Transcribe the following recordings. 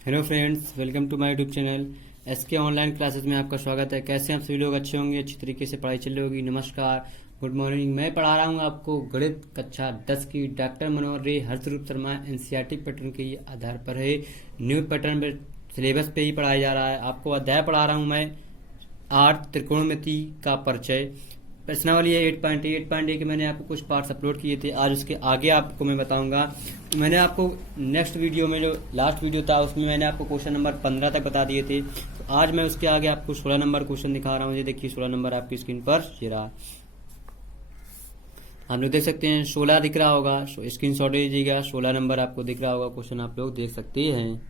Hello friends, welcome to my YouTube channel SK online classes में आपका स्वागत है। कैसे आप सभी लोग अच्छे होंगे, अच्छी तरीके से पढ़ाई चल रही होगी। नमस्कार, गुड मॉर्निंग। मैं पढ़ा रहा हूँ आपको गणित कक्षा 10 की डॉक्टर मनोहर रे हर्षरूप शर्मा एनसीईआरटी पैटर्न के आधार पर है। न्यू पैटर्न पे सिलेबस पे ही पढ़ाया जा रहा है। आपको अध्याय पढ़ा रहा हूँ मैं 8 त्रिकोणमिति का परिचय। प्रश्नावली है 8.8 के मैंने आपको कुछ पार्ट्स अपलोड किए थे। आज उसके आगे आपको मैं बताऊंगा। मैंने आपको नेक्स्ट वीडियो में जो लास्ट वीडियो था उसमें मैंने आपको क्वेश्चन नंबर 15 तक बता दिए थे। तो आज मैं उसके आगे आपको 16 नंबर क्वेश्चन दिखा रहा हूँ। ये देखिए 16 नंबर आपकी स्क्रीन पर ये रहा। आप लोग देख सकते हैं 16 दिख रहा होगा, स्क्रीन शॉट लीजिएगा। 16 नंबर आपको दिख रहा होगा, क्वेश्चन आप लोग देख सकते हैं।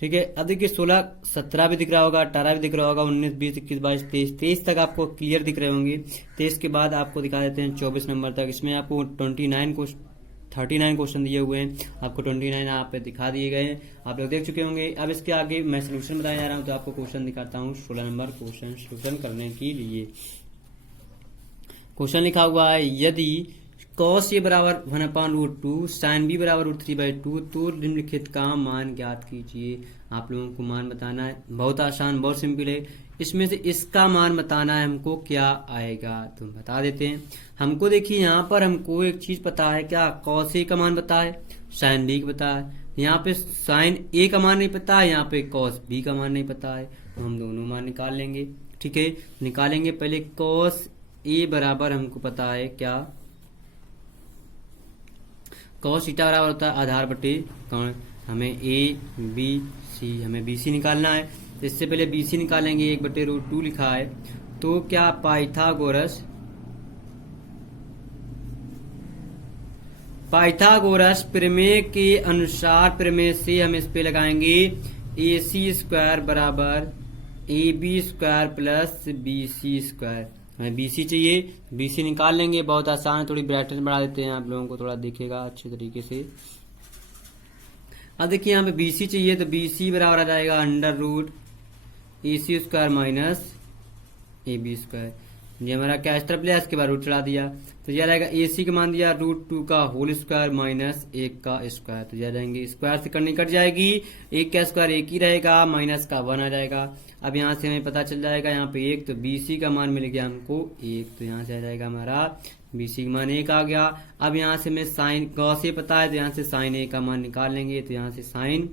ठीक है, अब देखिए 16 17 भी दिख रहा होगा, 18 भी दिख रहा होगा, 19 20 21 22 23 तक आपको क्लियर दिख रहे होंगे। 23 के बाद आपको दिखा देते हैं 24 नंबर तक। इसमें आपको 39 क्वेश्चन दिए हुए हैं। आपको 29 आप पे दिखा दिए गए हैं, आप लोग देख चुके होंगे। अब इसके आगे मैं सोल्यूशन बताया जा रहा हूँ, तो आपको क्वेश्चन दिखाता हूँ। 16 नंबर क्वेश्चन सोल्यूशन करने के लिए क्वेश्चन लिखा हुआ है, यदि cos ए बराबर 1/√2 sin b बराबर √3/2 तो निम्नलिखित का मान ज्ञात कीजिए। आप लोगों को मान बताना है, बहुत आसान, बहुत सिंपल है। इसमें से इसका मान बताना है हमको, क्या आएगा तो हम बता देते हैं। हमको देखिए यहाँ पर हमको एक चीज पता है, क्या cos ए का मान पता है, sin b का पता है। यहाँ पे sin ए का मान नहीं पता है, यहाँ पे cos b का मान नहीं पता है, तो हम दोनों मान निकाल लेंगे। ठीक है, निकालेंगे। पहले cos ए बराबर हमको पता है क्या, cos थीटा बराबर होता है आधार बटे कर्ण। हमें ए बी सी, हमें बी सी निकालना है। तो इससे पहले बी सी निकालेंगे, 1/√2 लिखा है। तो क्या पाइथागोरस प्रमेय के अनुसार, प्रमेय से हम इस पे लगाएंगे ए सी स्क्वायर बराबर A B square plus B C square. हमें बीसी चाहिए, बीसी निकाल लेंगे। बहुत आसान है, थोड़ी ब्राइटनेस बढ़ा देते हैं, आप लोगों को थोड़ा दिखेगा अच्छे तरीके से। अब देखिए यहाँ पे बीसी चाहिए, तो बीसी बराबर आ जाएगा √AC² माइनस ए बी स्क्वायर। ये हमारा क्या स्टेप लिया, इसके बाद रूट चढ़ा दिया, तो यह रहेगा AC का मान दिया √2 का होल स्क्वायर माइनस 1 का स्क्वायर। तो यह जाएंगे, स्क्वायर से करनी कट जाएगी, 1 का स्क्वायर 1 ही रहेगा, माइनस का 1 आ जाएगा। अब यहाँ से हमें पता चल जाएगा यहाँ पे 1, तो BC का मान मिल गया हमको 1, तो यहाँ से आ जाएगा हमारा BC का मान 1 आ गया। अब यहाँ से हमें साइन cos ए पता है, तो यहाँ से साइन ए का मान निकाल लेंगे। तो यहाँ से साइन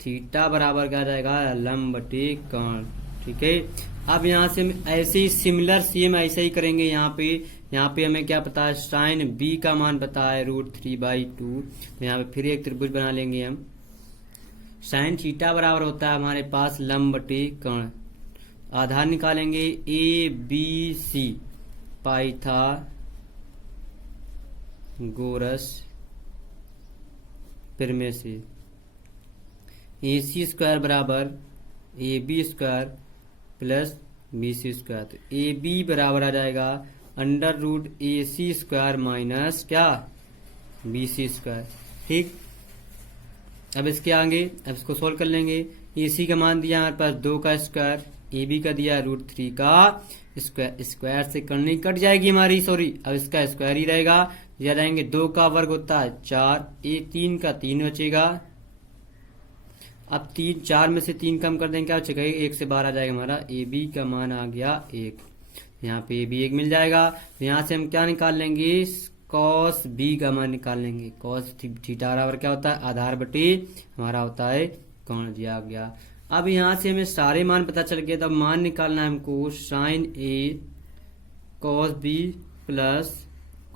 थीटा बराबर क्या आ जाएगा, लंब बटे कर्ण। ठीक है, अब यहाँ से हम ऐसे ही सिमिलर सेम ऐसे ही करेंगे। यहाँ पे हमें क्या पता है, साइन बी का मान पता है √3/2। तो यहाँ पे फिर एक त्रिभुज बना लेंगे हम। साइन थीटा बराबर होता है हमारे पास लंब बटे कर्ण। आधार निकालेंगे ए बी सी, पाइथागोरस प्रमेय से AC स्क्वायर बराबर A B square plus BC square. तो ए बी बराबर आ जाएगा √AC स्क्वायर माइनस क्या, BC स्क्वायर। ठीक, अब इसके आगे अब इसको सोल्व कर लेंगे। AC का मान दिया हमारे पास 2 का स्क्वायर, AB का दिया √3 का स्क्वायर। स्क्वायर से करनी कट जाएगी हमारी, सॉरी, अब इसका स्क्वायर ही रहेगा। यह रहेंगे 2 का वर्ग होता है 4, ए 3 का 3 बचेगा। अब 4 में से 3 कम कर देंगे, क्या बचेगा, 1 से बाहर आ जाएगा हमारा। AB का मान आ गया 1, यहाँ पे AB 1 मिल जाएगा। तो यहाँ से हम क्या निकाल लेंगे, cos B का मान निकाल लेंगे। cos थीटा बराबर क्या होता है, आधार बटे हमारा होता है कर्ण दिया गया। अब यहाँ से हमें सारे मान पता चल गए, तब मान निकालना है हमको sine A cos B plus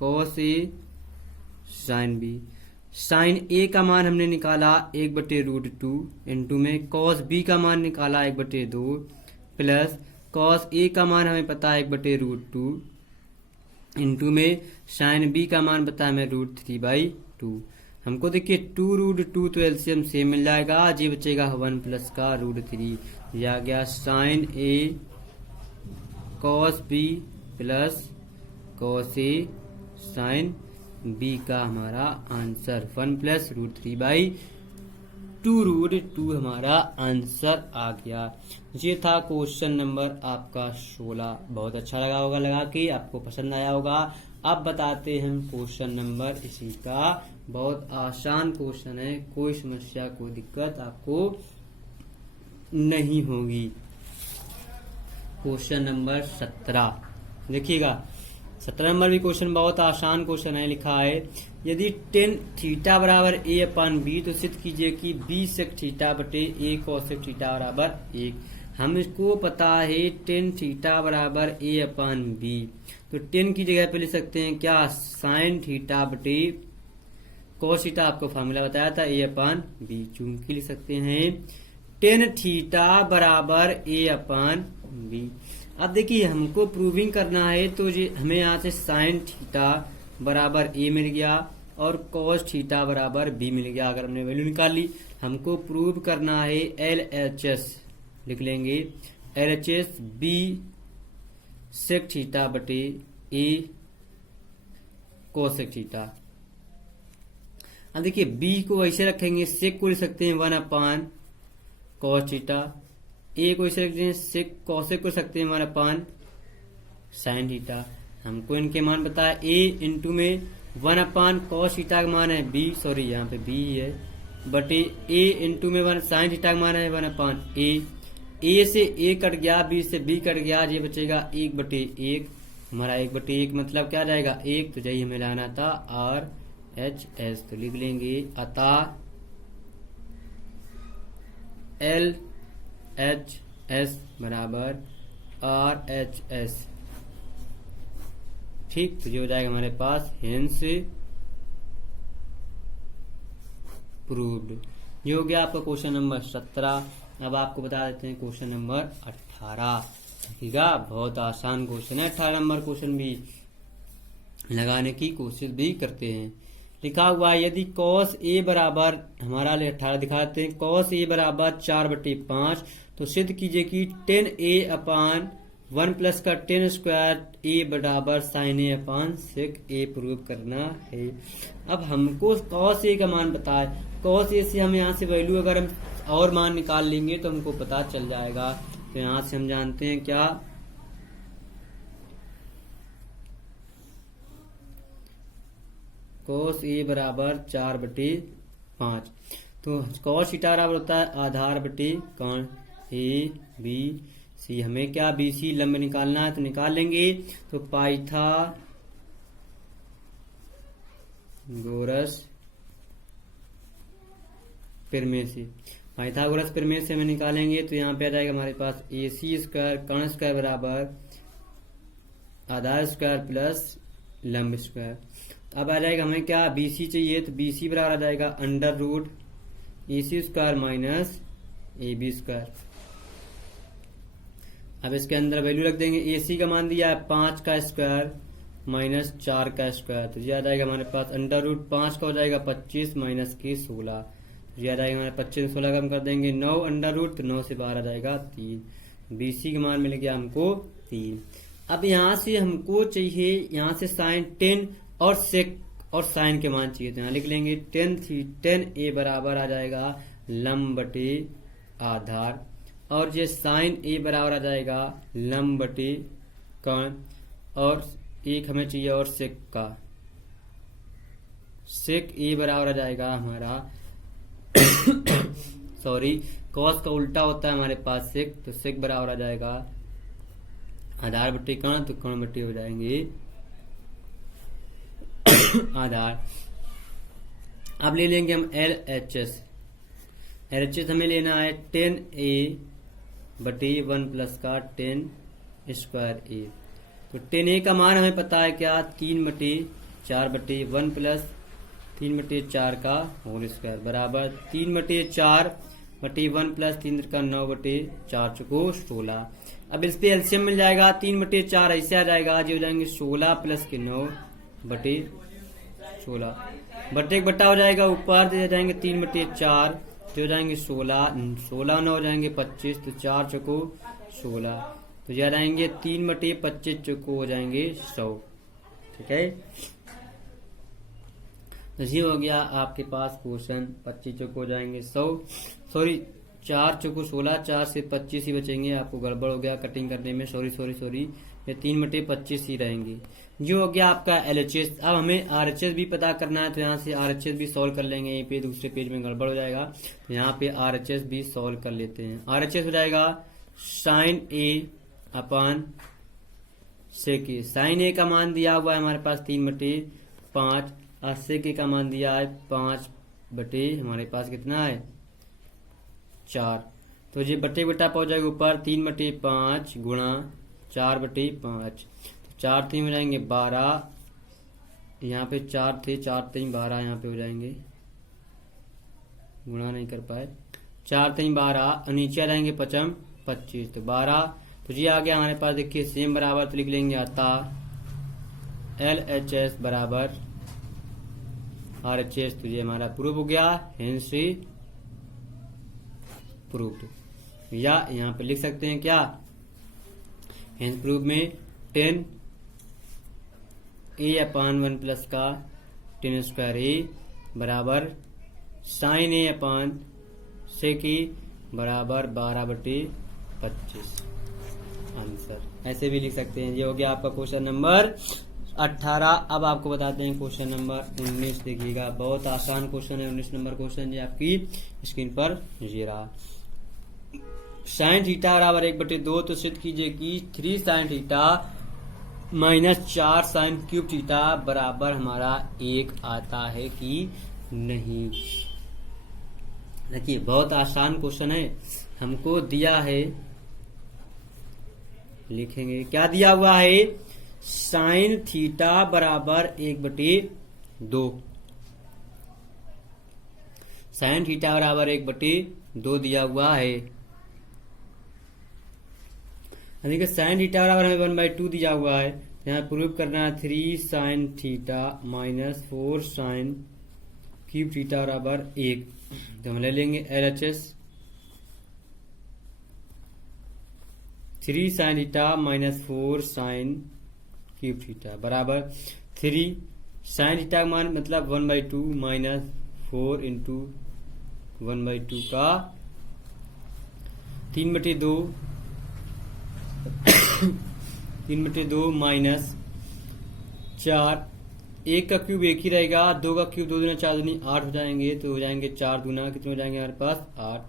cos A sine B। Sine A का मान हमने निकाला 1/√2 इंटू में cos B का मान निकाला 1/2 प्लस cos A का मान हमें पता है 1/√2 इंटू में साइन B का मान पता है हमें √3/2। हमको देखिए 2√2 तो एलसीएम सेम मिल जाएगा, जी बचेगा 1 प्लस का √3। यह आ गया sine A cos B plus cos A sine B का हमारा आंसर 1 प्लस √3/2 हमारा आंसर आ गया। ये था क्वेश्चन नंबर आपका 16। बहुत अच्छा लगा होगा, लगा के आपको पसंद आया होगा। अब बताते हैं हम क्वेश्चन नंबर इसी का। बहुत आसान क्वेश्चन है, कोई समस्या कोई दिक्कत आपको नहीं होगी। क्वेश्चन नंबर 17 देखिएगा। 17 नंबर भी क्वेश्चन बहुत आसान क्वेश्चन है। लिखा है यदि टेन थीटा बराबर ए अपन बी तो सिद्ध कीजिए कि बी सेक थीटा बटे ए कोसेक थीटा बराबर 1। हम इसको पता है टेन थीटा बराबर ए अपन बी, तो टेन की जगह पे लिख सकते हैं क्या, साइन थीटा बटे कोस थीटा, आपको फॉर्मूला बताया था ए अपन बी। चूंकि लिख सकते हैं टेन थीटा बराबर ए अपन बी। अब देखिए हमको प्रूविंग करना है, तो हमें यहाँ से साइन थीटा बराबर ए मिल गया और कॉस थीटा बराबर बी मिल गया। अगर हमने वैल्यू निकाल ली, हमको प्रूव करना है LHS, लिख लेंगे LHS बी सेक थीटा बटे ए कोसेक थीटा। अब देखिए बी को ऐसे रखेंगे, सेक को लिख सकते हैं 1 अपान कॉस थीटा, ए को इसे रखते हैं सेक कॉसेक को सकते हैं 1 अपान साइन थीटा। हमको इनके मान पता है, ए इंटू में 1 अपान कॉस थीटा का मान है बी, सॉरी यहाँ पे बी है, बटे ए इंटू में 1 साइन थीटा का मान है 1 अपान ए से ए कट गया, बी से बी कट गया, ये बचेगा 1/1। हमारा 1/1 मतलब क्या जाएगा 1, तो यही हमें लाना था RHS, तो लिख लेंगे अतः LHS बराबर RHS। ठीक, तो ये हो जाएगा हमारे पास हेंस प्रूव्ड। ये हो गया आपका क्वेश्चन नंबर 17। अब आपको बता देते हैं क्वेश्चन नंबर 18। ठीक है, बहुत आसान क्वेश्चन है। 18 नंबर क्वेश्चन भी लगाने की कोशिश भी करते हैं। लिखा हुआ है यदि cos a बराबर, हमारा 18 दिखाते हैं, cos a बराबर 4/5, तो सिद्ध कीजिए कि 10a अपान 1 प्लस का 10 स्क्वायर a बराबर sin a upon sec a prove करना है। अब हमको cos a का मान पता है, cos a से हम यहाँ से वैल्यू अगर हम और मान निकाल लेंगे तो हमको पता चल जाएगा। तो यहाँ से हम जानते हैं क्या, cos a बराबर 4/5, तो cos थीटा बराबर होता है आधार बटे कौन ए बी सी। हमें क्या BC लंब निकालना है, तो निकाल लेंगे। तो पाइथागोरस प्रमेय से हमें निकालेंगे, तो यहाँ पे आ जाएगा हमारे पास AC स्क्वायर कर्ण स्क्वायर बराबर आधार स्क्वायर प्लस लंब स्क्वायर। अब आ जाएगा हमें क्या BC चाहिए, तो BC बराबर आ जाएगा under root AC square minus AB square. अब इसके अंदर वैल्यू रख देंगे, AC का मान दिया है 5 का स्क्वायर माइनस 4 का स्क्वायर, तो ये आ जाएगा हमारे पास अंडर रूट 5 का हो जाएगा 25 माइनस की 16, तो ये आ जाएगा हमारे 25 16 कम कर देंगे 9 अंडर रूट, तो 9 से बाहर आ जाएगा 3। BC का मान मिल गया हमको 3। अब यहाँ से हमको चाहिए, यहाँ से साइन 10 और सेक और साइन के मान चाहिए, तो यहाँ लिख लेंगे 10 a बराबर आ जाएगा लंब बटे आधार, और ये साइन a बराबर आ जाएगा लंब बटे कर्ण, और एक हमें चाहिए और सेक का, सेक a बराबर आ जाएगा हमारा सॉरी कॉस का उल्टा होता है हमारे पास सेक, तो सेक बराबर आ जाएगा आधार बटे कर्ण, तो कर्ण बटे हो जाएंगे आधार। अब ले लेंगे हम LHS हमें लेना है 10a बटे 1 प्लस का 10 स्क्वायर a, तो 10a का मान हमें पता है क्या 3/4/1 प्लस 3/4 का होल स्क्वायर बराबर 3/4/1 प्लस 3 का 9/4 चुको 16। अब इस पे एलसीएम मिल जाएगा, 3/4 ऐसे आ जाएगा, जो हो जाएंगे 16 प्लस के 9/16, बटे एक बट्टा हो जाएगा, ऊपर दे जाएंगे 3/4, जो हो जाएंगे 16 9 हो जाएंगे 25, तो 4 चुको 16, तो ये आ जाएंगे 3/25 चुको हो जाएंगे 100। ठीक है, तो ये हो गया आपके पास क्वेश्चन। 25 चुको हो जाएंगे 100, सॉरी 4 चुको 16, 4 से 25 ही बचेंगे, आपको गड़बड़ हो गया कटिंग करने में, सॉरी ये 3/25 ही रहेंगे। जो हो गया आपका LHS। अब हमें RHS भी पता करना है, तो यहाँ से RHS भी सॉल्व कर लेंगे। यहीं पे दूसरे पेज में गड़बड़ हो जाएगा, तो यहाँ पे RHS भी सॉल्व कर लेते हैं। RHS हो जाएगा साइन A अपन सेक A। साइन A का मान दिया हुआ है हमारे पास 3/5 और सेक A का मान दिया है 5 बटे हमारे पास कितना है 4। तो ये बटे बटा पहुंच जाएगा ऊपर 3/5 गुणा 4/5। 4 3 हो जाएंगे 12, यहाँ पे 4 थे, 4 3 12 यहाँ पे हो जाएंगे, गुणा नहीं कर पाए, 4 3 12 नीचे आ जाएंगे 5 25, तो 12। तो जी आ गया हमारे पास, देखिए सेम बराबर, तो लिख लेंगे अतः LHS बराबर RHS। तो ये हमारा प्रूफ हो गया, हेंस प्रूफ। या यहाँ पे लिख सकते हैं क्या, हेंस प्रूफ में 10 A/1 प्लस का 10 स्क्वायर A बराबर साइन A/सेक A बराबर 12/25 आंसर। ऐसे भी लिख सकते हैं। ये हो गया आपका क्वेश्चन नंबर 18। अब आपको बताते हैं क्वेश्चन नंबर 19। देखिएगा बहुत आसान क्वेश्चन है 19 नंबर क्वेश्चन, ये आपकी स्क्रीन पर ये रहा। साइन थीटा बराबर 1/2, तो सिद्ध कीजिए कि 3 sine theta minus 4 sine cube theta बराबर हमारा 1 आता है कि नहीं। देखिए बहुत आसान क्वेश्चन है, हमको दिया है, लिखेंगे क्या दिया हुआ है, साइन थीटा बराबर 1/2। साइन थीटा बराबर 1/2 दिया हुआ है। देखिए साइन थीटा बराबर हमें 1/2 दिया हुआ है, यहाँ प्रूव करना है 3 sine theta minus 4 sine cube theta बराबर 1। तो हम ले लेंगे LHS 3 sine theta minus 4 sine cube theta बराबर 3 साइन थीटा का मान मतलब 1/2 माइनस 4 इंटू 1/2 का 3/2 3/2 माइनस 4, 1 का क्यूब 1 ही रहेगा, 2 का क्यूब 2 दूना 4 दूनी 8 हो जाएंगे, तो हो जाएंगे 4 दूना कितने हो जाएंगे हमारे पास 8।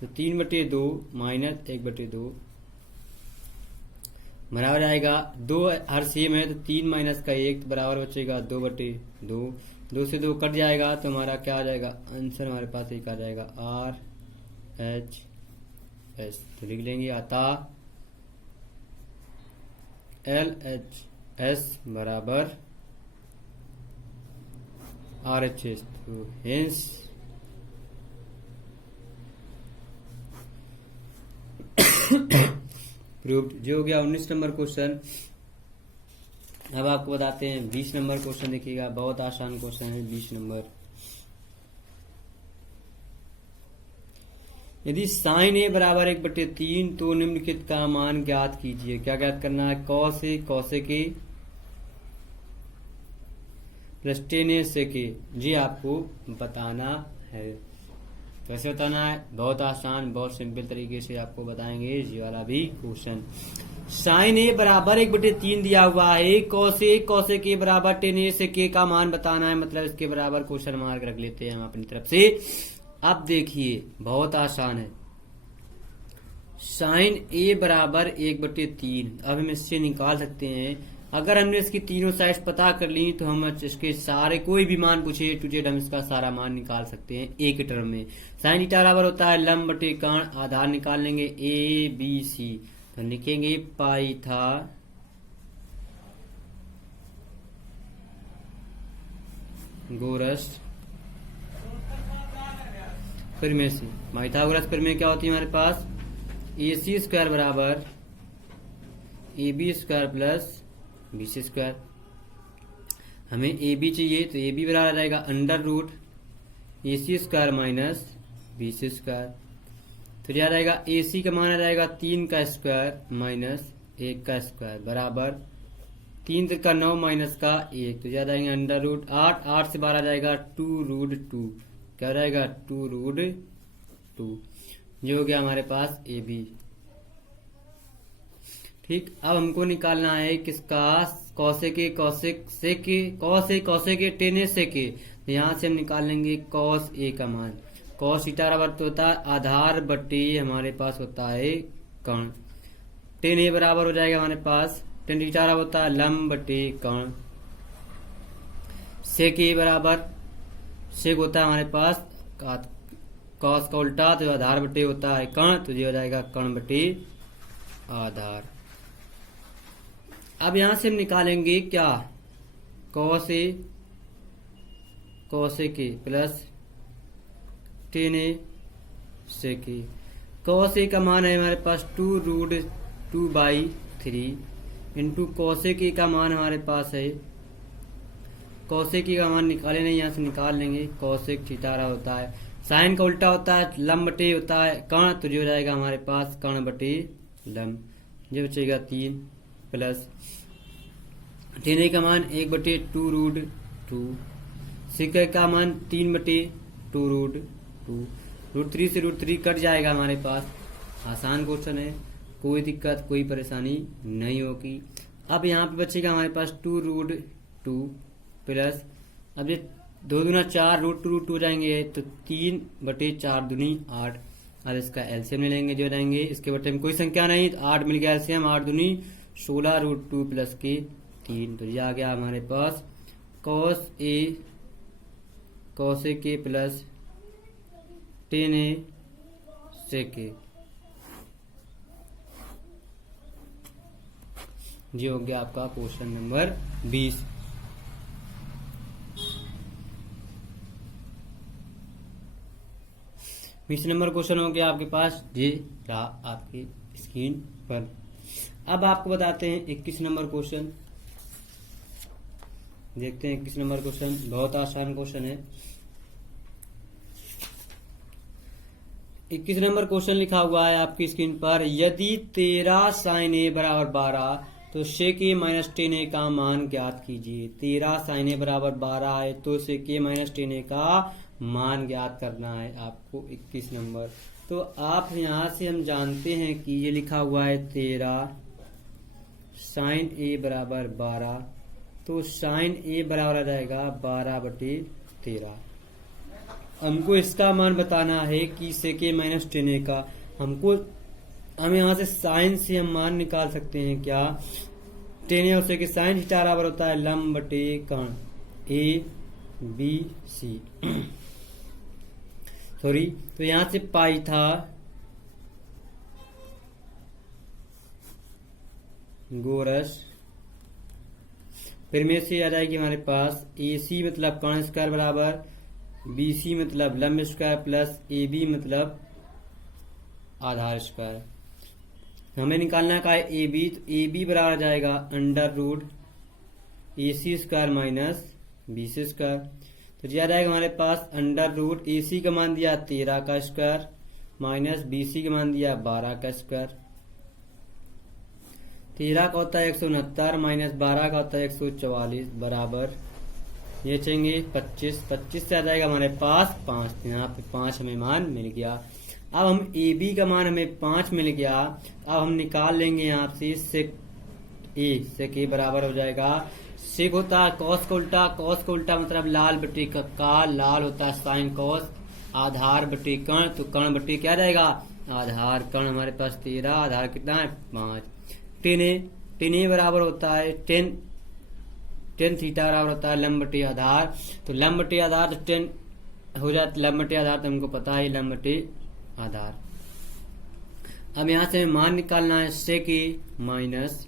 तो 3/2 माइनस 1/2 बराबर आएगा 2, हर सेम है तो 3 माइनस का 1 तो बराबर बचेगा 2/2। 2 से 2 कट जाएगा, तो हमारा क्या आ जाएगा आंसर हमारे पास एक आ जाएगा RHS। तो लिख लेंगे अतः LHS बराबर RHS। तो हेंस प्रूव्ड। जो हो गया 19 नंबर क्वेश्चन। अब आपको बताते हैं 20 नंबर क्वेश्चन। देखिएगा बहुत आसान क्वेश्चन है 20 नंबर। यदि साइन A बराबर 1/3 तो निम्नलिखित का मान ज्ञात कीजिए। क्या ज्ञात करना है, cos A cosec A plus tan A sec A। जी आपको बताना है। कैसे बताना है, बहुत आसान बहुत सिंपल तरीके से आपको बताएंगे जी वाला भी क्वेश्चन। साइन A बराबर 1/3 दिया हुआ है, कॉसेक A बराबर टेन A सेक A का मान बताना है, मतलब इसके बराबर क्वेश्चन मार्क रख लेते हैं हम अपनी तरफ से। अब देखिए बहुत आसान है, साइन A बराबर 1/3। अब हम इससे निकाल सकते हैं, अगर हमने इसकी तीनों साइड्स पता कर ली तो हम इसके सारे कोई भी मान पूछे A to Z हम इसका सारा मान निकाल सकते हैं एक टर्म में। साइन थीटा बराबर होता है लंब बटे कर्ण, आधार निकाल लेंगे ABC। तो लिखेंगे पाई था गोरस प्रमेय से। पाइथागोरस प्रमेय क्या होती है हमारे पास, AC स्क्वायर बराबर AB square plus BC square. हमें AB चाहिए तो AB बराबर आ जाएगा under root AC square minus BC square. तो याद आएगा AC का मान आ जाएगा 3 का स्क्वायर माइनस 1 का स्क्वायर बराबर 3 का 9 माइनस का 1। तो याद आएंगे अंडर रूट 8, 8 से 12 आ जाएगा 2√2। क्या हो जाएगा 2√2। ये हो गया हमारे पास AB। ठीक, अब हमको निकालना है किसका, कौसेक के टेन ए सेक ए। यहाँ से हम निकाल लेंगे कॉस ए का मान। कॉस थीटा बराबर तो होता है आधार बटे हमारे पास होता है कर्ण। टेन ए बराबर हो जाएगा हमारे पास टेन थीटा बराबर होता है लंब बटे कर्ण। सेक ए बराबर सेक होता है हमारे पास कॉस का उल्टा, तो आधार बटे होता है कर्ण, तो ये हो जाएगा कर्ण बटे आधार। अब यहां से हम निकालेंगे क्या, cos A plus ten A sec A. Cos A का मान है हमारे पास 2√2/3 इंटू कॉसेक ए का मान हमारे पास है, कॉसेक ए का मान निकाले नहीं, यहाँ से निकाल लेंगे। कॉसेक थीटा होता है साइन का उल्टा होता है लंब बटे होता है कर्ण, तो जो हो जाएगा हमारे पास कर्ण बटे लंब। जो बचेगा 3 प्लस टेन ए का मान 1/2√2, सेक ए का मान 3/2√2। √3 से √3 कट जाएगा हमारे पास। आसान क्वेश्चन है, कोई दिक्कत कोई परेशानी नहीं होगी। अब यहाँ पे बचेगा हमारे पास 2√2 प्लस, अब ये 2 दूना 4 √2 हो जाएंगे, तो 3/4 दूनी 8। अब इसका एलसीएम ले लेंगे, जो जाएंगे इसके बटे में कोई संख्या नहीं, तो 8 मिल गया एलसीएम, 8 दूनी 16√2 प्लस के 3, तो ये आ गया हमारे पास कॉसेक ए प्लस टेन ए सेक ए। ये हो गया आपका क्वेश्चन नंबर 20। नंबर क्वेश्चन हो गया आपके पास, ये रहा आपकी स्क्रीन पर। अब आपको बताते हैं 21 नंबर क्वेश्चन। देखते हैं 21 नंबर क्वेश्चन, बहुत आसान क्वेश्चन है। 21 नंबर क्वेश्चन लिखा हुआ है आपकी स्क्रीन पर, यदि 13 sin a बराबर 12 तो सेक ए माइनस टेन ए का मान ज्ञात कीजिए। 13 sin a बराबर 12 है, तो सेक ए माइनस टेन ए का मान ज्ञात करना है आपको 21 नंबर। तो आप यहां से हम जानते हैं कि ये लिखा हुआ है 13 sin a बराबर 12, तो sin a बराबर आ जाएगा 12/13। हमको इसका मान बताना है कि सेक ए माइनस टेन ए का। हम यहाँ से साइन से हम मान निकाल सकते हैं क्या, टेन ए और सेक ए साइन थीटा बराबर होता है लंब बटे कर्ण ABC। सॉरी, तो यहाँ से पाई था गोरस, फिर में से आ जाएगी हमारे पास AC मतलब कर्ण स्क्वायर बराबर BC मतलब लंब स्क्वायर प्लस AB मतलब आधार स्क्वायर। हमें निकालना का है AB, तो AB बराबर आ जाएगा √AC square minus BC square. तो यह आ जाएगा हमारे पास √AC का मान दिया 13 का स्क्वायर माइनस BC का मान दिया 12 का स्क्वायर। 13 का होता है 169 माइनस 12 का होता है 144 बराबर ये चेंगे 25 से आ जाएगा हमारे पास 5। यहाँ पे 5 हमें मान मिल गया। अब हम AB का मान हमें 5 मिल गया। अब हम निकाल लेंगे यहाँ से सेक ए बराबर हो जाएगा, सेक होता है कॉस का उल्टा मतलब लाल बटे का लाल होता है साइन कॉस, आधार बटे कर्ण, तो कर्ण बटे क्या जाएगा आधार। कर्ण हमारे पास 13, आधार कितना है 5। टेन ए बराबर होता है टेन थीटा बराबर होता है लंब बटे आधार, तो लंब बटे आधार तो 10 हो जाता लंब बटे आधार, तो हमको पता है लंब बटे आधार। अब यहां से मान निकालना है सेक ए माइनस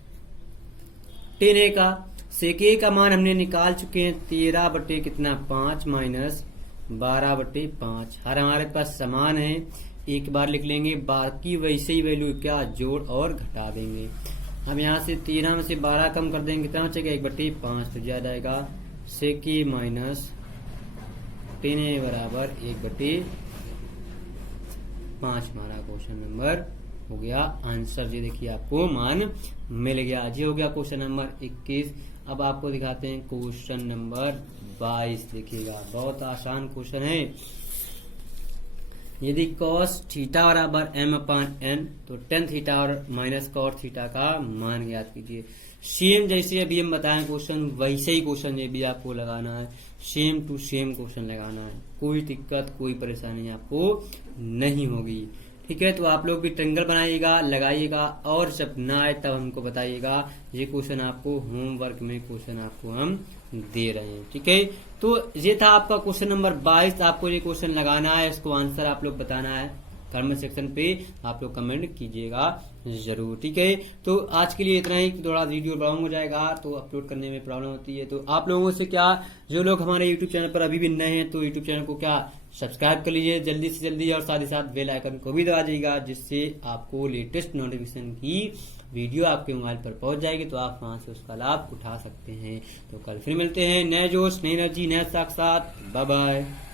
टेन ए का। सेक ए का मान हमने निकाल चुके हैं 13 बटे कितना 5 माइनस 12/5। हर हमारे पास समान है, एक बार लिख लेंगे, बाकी वैसे ही वैल्यू क्या जोड़ और घटा देंगे। हम यहाँ से 13 में से 12 कम कर देंगे, कितना बचेगा 1/5, तो जा जाएगा सेक ए माइनस टेन ए बराबर 1/5। हमारा क्वेश्चन नंबर हो गया आंसर। जी देखिए आपको मान मिल गया। जी हो गया क्वेश्चन नंबर 21। अब आपको दिखाते हैं क्वेश्चन नंबर 22। देखिएगा बहुत आसान क्वेश्चन है। यदि कॉस थीटा बराबर m/n तो टेन थीटा और माइनस कॉट थीटा का मान ज्ञात कीजिए। सेम जैसे अभी हम बताएं क्वेश्चन, वैसे ही क्वेश्चन ये भी आपको लगाना है, सेम टू सेम क्वेश्चन लगाना है, कोई दिक्कत कोई परेशानी आपको नहीं होगी। ठीक है, तो आप लोग भी ट्रायंगल बनाइएगा, लगाइएगा, और जब ना आए तब हमको बताइएगा। ये क्वेश्चन आपको होमवर्क में क्वेश्चन आपको हम दे रहे हैं। ठीक है, तो ये था आपका क्वेश्चन नंबर 22। आपको ये क्वेश्चन लगाना है, इसको आंसर आप लोग बताना है, कमेंट सेक्शन पे आप लोग कमेंट कीजिएगा जरूर। ठीक है, तो आज के लिए इतना ही। थोड़ा वीडियो लॉन्ग हो जाएगा तो अपलोड करने में प्रॉब्लम होती है, तो आप लोगों से क्या, जो लोग हमारे यूट्यूब चैनल पर अभी भी नए हैं तो यूट्यूब चैनल को क्या सब्सक्राइब कर लीजिए जल्दी से जल्दी, और साथ ही साथ बेल आइकन को भी दबा दीजिएगा, जिससे आपको लेटेस्ट नोटिफिकेशन की वीडियो आपके मोबाइल पर पहुंच जाएगी, तो आप वहां से उसका लाभ उठा सकते हैं। तो कल फिर मिलते हैं, नए जोश, नई एनर्जी, नए साथ। Bye bye.